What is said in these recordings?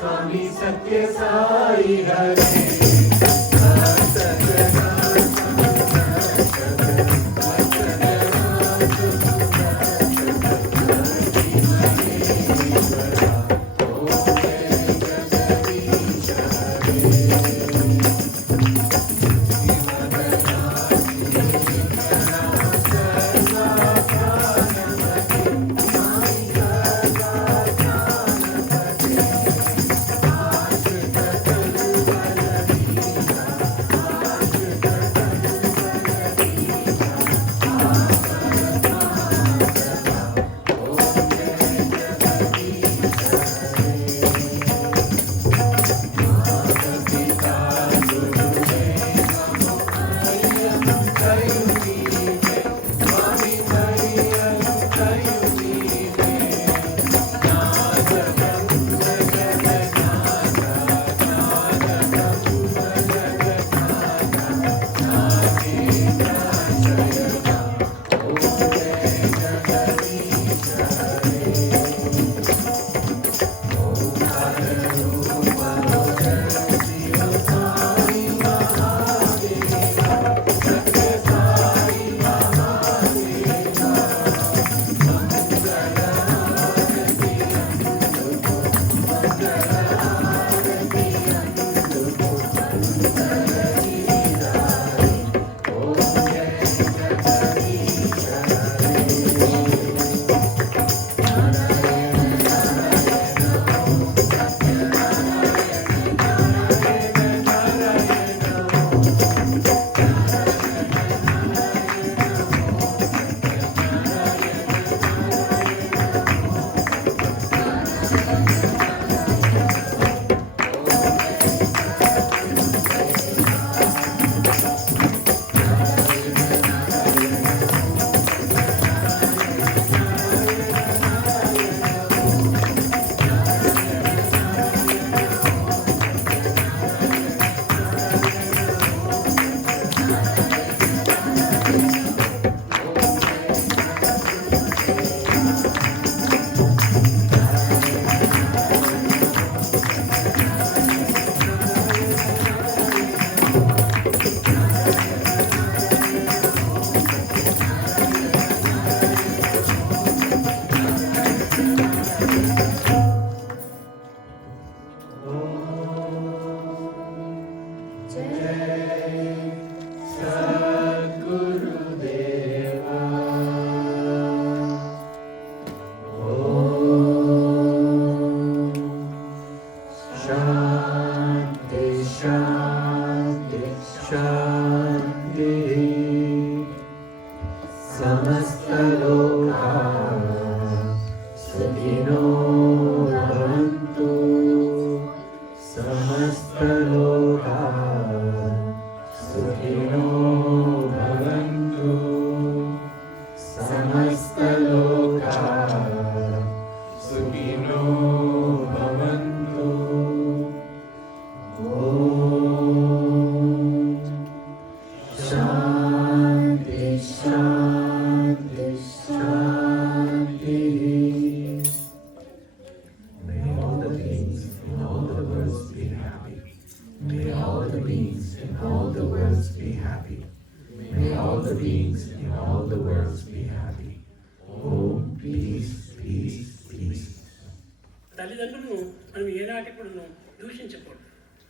स्वामी सत्य साई हरे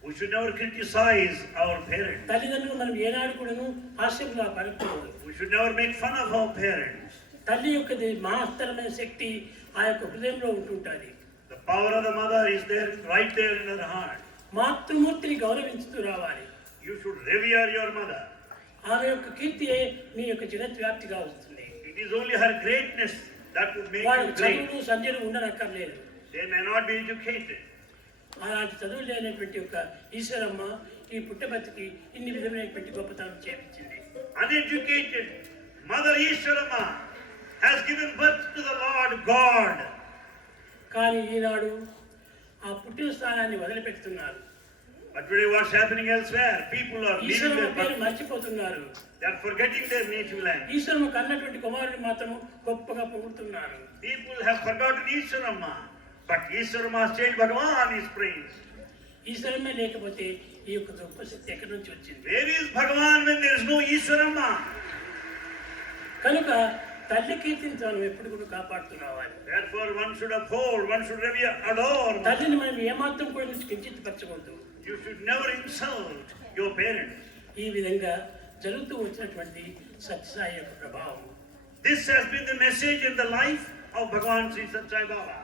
We should never criticize our parents. We should never make fun of our parents. The power of the mother is there, right there in her heart. You should revere your mother. It is only her greatness that would make you great. They may not be educated. అలాంటి చదువు లేనటువంటి ఒక ఈశ్వరమ్మ ఈ పుట్టబతికి ఇన్ని విధమైనటువంటి గొప్పతనం చేపించింది. Uneducated Mother Ishwarama has given birth to the Lord God. కానీ ఈనాడు ఆ పుట్టిన స్థానాన్ని వదిలిపెడుతున్నారు. But today what's happening elsewhere? People are leaving their birth. మర్చిపోతున్నారు. They are forgetting their native land. Eshwaramma కన్నటువంటి కుమారుని మాత్రం గొప్పగా పొగుడుతున్నారు. People have forgotten Ishwarama. But Ishwarama state Bhagavan is praised. ఈశ్వరమే లేకపోతే ఈ యొక్క గొప్ప శక్తి ఎక్కడి నుంచి వచ్చింది? Where is Bhagavan when there is no Ishwarama? కనుక తల్లి కీర్తిని మనం ఎప్పుడు కూడా కాపాడుతూ రావాలి. Therefore one should uphold, one should revere, adore. తల్లిని మనం ఏమాత్రం కూడా కించితపరచకూడదు. You should never insult your parents. ఈ విధంగా జరుగుతూ వచ్చినటువంటి సత్యసాయి యొక్క ప్రభావం. This has been the message in the life of Bhagavan Sri Sathya Sai Baba.